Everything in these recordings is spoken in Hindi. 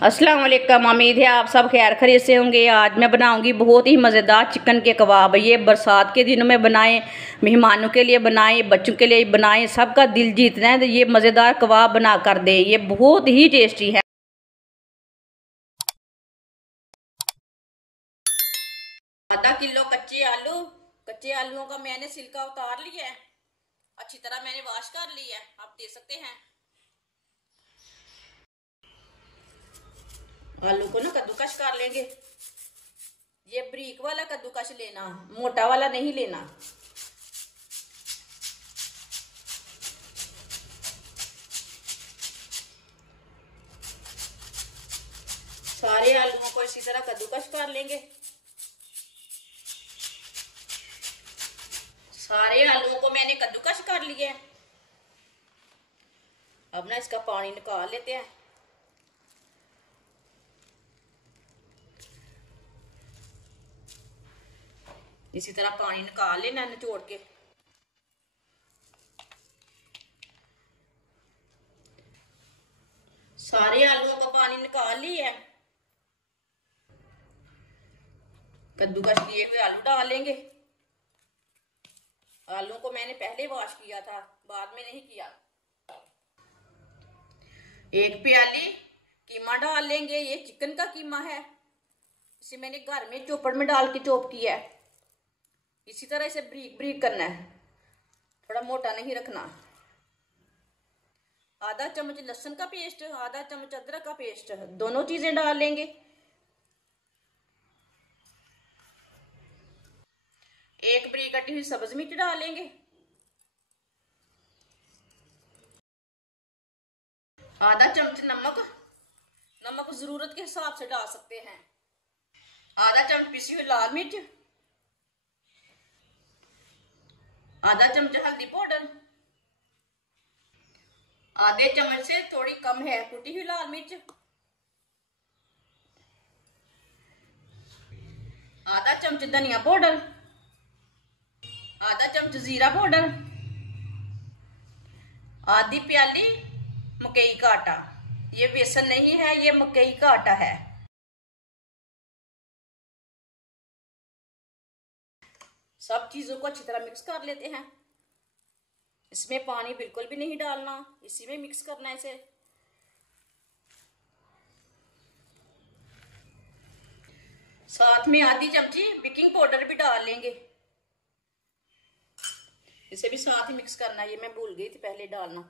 अस्सलाम वालेकुम। उम्मीद है आप सब खैर खैरियत से होंगे। आज मैं बनाऊंगी बहुत ही मज़ेदार चिकन के कबाब। ये बरसात के दिनों में बनाएं, मेहमानों के लिए बनाएं, बच्चों के लिए बनाएं, सबका दिल जीतना है तो ये मज़ेदार कबाब बना कर दें। ये बहुत ही टेस्टी है। आधा किलो कच्चे आलूओं का मैंने छिलका उतार लिया है। अच्छी तरह मैंने वॉश कर लिया है, आप देख सकते हैं। आलू को ना कद्दूकश कर लेंगे। ये बारीक वाला कद्दूकश लेना, मोटा वाला नहीं लेना। सारे आलूओं को इसी तरह कद्दूकश कर लेंगे। सारे आलूओं को मैंने कद्दूकश कर लिया है। अब ना इसका पानी निकाल लेते हैं। इसी तरह पानी निकाल लेना निचोड़ के। सारे आलूओं का पानी निकाल लिया है। कद्दूकश किए हुए आलू डाल लेंगे। आलू को मैंने पहले वॉश किया था, बाद में नहीं किया। एक प्याली कीमा डाल लेंगे। ये चिकन का कीमा है, इसे मैंने घर में चॉपर में डाल के चॉप किया है। इसी तरह इसे ब्रीक ब्रीक करना है, थोड़ा मोटा नहीं रखना। आधा चम्मच लहसुन का पेस्ट, आधा चम्मच अदरक का पेस्ट, दोनों चीजें डाल लेंगे। एक बरीक कटी हुई सब्ज मिर्च डाल लेंगे। आधा चम्मच नमक जरूरत के हिसाब से डाल सकते हैं। आधा चम्मच पिसी हुई लाल मिर्च, आधा चम्मच हल्दी पाउडर, आधे चम्मच से थोड़ी कम है कुटी हुई लाल मिर्च, आधा चम्मच धनिया पाउडर, आधा चम्मच जीरा पाउडर, आधी प्याली मकई का आटा। ये बेसन नहीं है, ये मकई का आटा है। सब चीजों को अच्छी तरह मिक्स कर लेते हैं। इसमें पानी बिल्कुल भी नहीं डालना, इसी में मिक्स करना है इसे। साथ में आधी चमची बेकिंग पाउडर भी डाल लेंगे। इसे भी साथ ही मिक्स करना है, ये मैं भूल गई थी पहले डालना।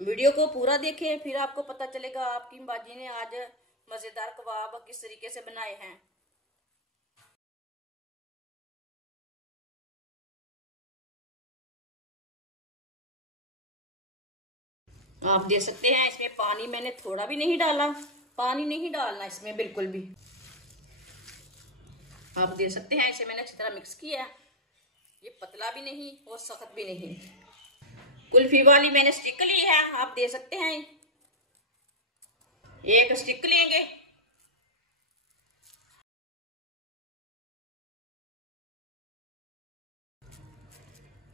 वीडियो को पूरा देखें, फिर आपको पता चलेगा आपकी बाजी ने आज मजेदार कबाब किस तरीके से बनाए हैं। आप देख सकते हैं इसमें पानी मैंने थोड़ा भी नहीं डाला। पानी नहीं डालना इसमें बिल्कुल भी। आप देख सकते हैं इसे मैंने अच्छी तरह मिक्स किया। ये पतला भी नहीं और सख्त भी नहीं। कुल्फी वाली मैंने स्टिक ली है, आप देख सकते हैं। एक स्टिक लेंगे।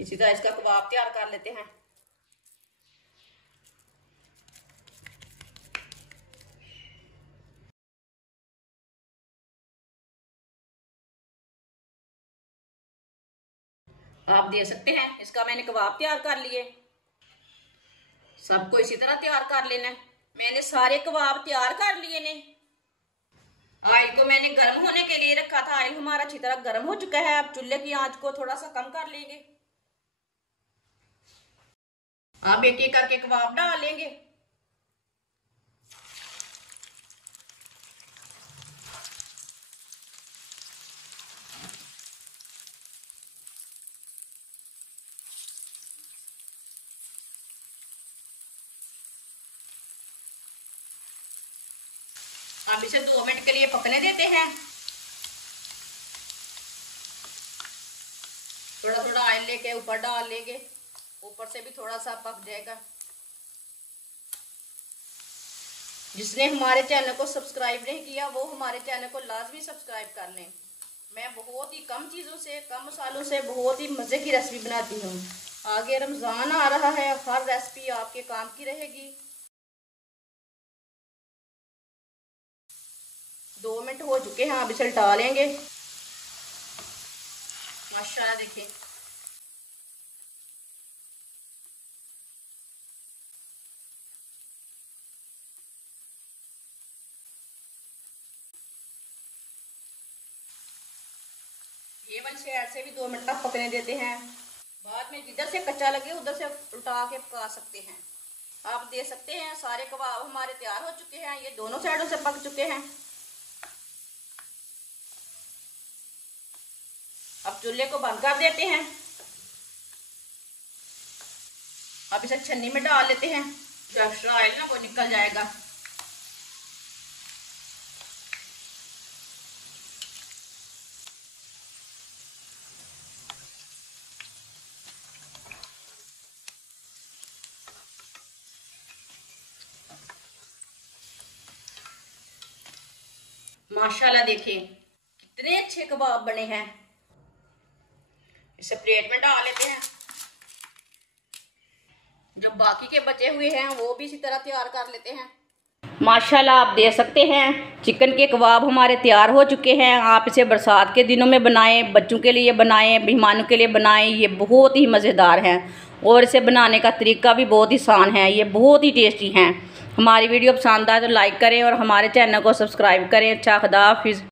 इसी तरह इसका कबाब तैयार कर लेते हैं। आप देख सकते हैं इसका मैंने कबाब तैयार कर लिए। सबको इसी तरह तैयार कर लेना है। मैंने सारे कबाब तैयार कर लिए ने। ऑयल को मैंने गर्म होने के लिए रखा था। ऑयल हमारा अच्छी तरह गर्म हो चुका है। अब चूल्हे की आंच को थोड़ा सा कम कर लेंगे। अब एक एक करके कबाब डाल लेंगे। अब इसे 2 मिनट के लिए पकने देते हैं। थोड़ा थोड़ा ऑयल लेके ऊपर डाल लेंगे, ऊपर से भी थोड़ा सा पक जाएगा। जिसने हमारे चैनल को सब्सक्राइब नहीं किया वो हमारे चैनल को लाजमी सब्सक्राइब कर लें। मैं बहुत ही कम चीज़ों से, कम मसालों से बहुत ही मज़े की रेसिपी बनाती हूँ। आगे रमज़ान आ रहा है, हर रेसिपी आपके काम की रहेगी। 2 मिनट हो चुके हैं, अब इसे उल्टा लेंगे। माशाल्लाह देखिए ये वाली साइड से भी 2 मिनट तक पकने देते हैं। बाद में जिधर से कच्चा लगे उधर से उल्टा के पका सकते हैं। आप देख सकते हैं सारे कबाब हमारे तैयार हो चुके हैं, ये दोनों साइडों से पक चुके हैं। अब चूल्हे को बंद कर देते हैं। अब इसे छन्नी में डाल लेते हैं, जो एक्स्ट्रा ऑयल ना वो निकल जाएगा। माशाल्लाह देखिए कितने अच्छे कबाब बने हैं। इसे प्लेट में डाल लेते हैं। जो बाकी के बचे हुए हैं वो भी इसी तरह तैयार कर लेते हैं। माशाल्लाह आप देख सकते हैं चिकन के कबाब हमारे तैयार हो चुके हैं। आप इसे बरसात के दिनों में बनाएं, बच्चों के लिए बनाएं, मेहमानों के लिए बनाएं। ये बहुत ही मज़ेदार हैं और इसे बनाने का तरीका भी बहुत ही आसान है। ये बहुत ही टेस्टी हैं। हमारी वीडियो पसंद आए तो लाइक करें और हमारे चैनल को सब्सक्राइब करें। अच्छा, खुदा हाफिज़।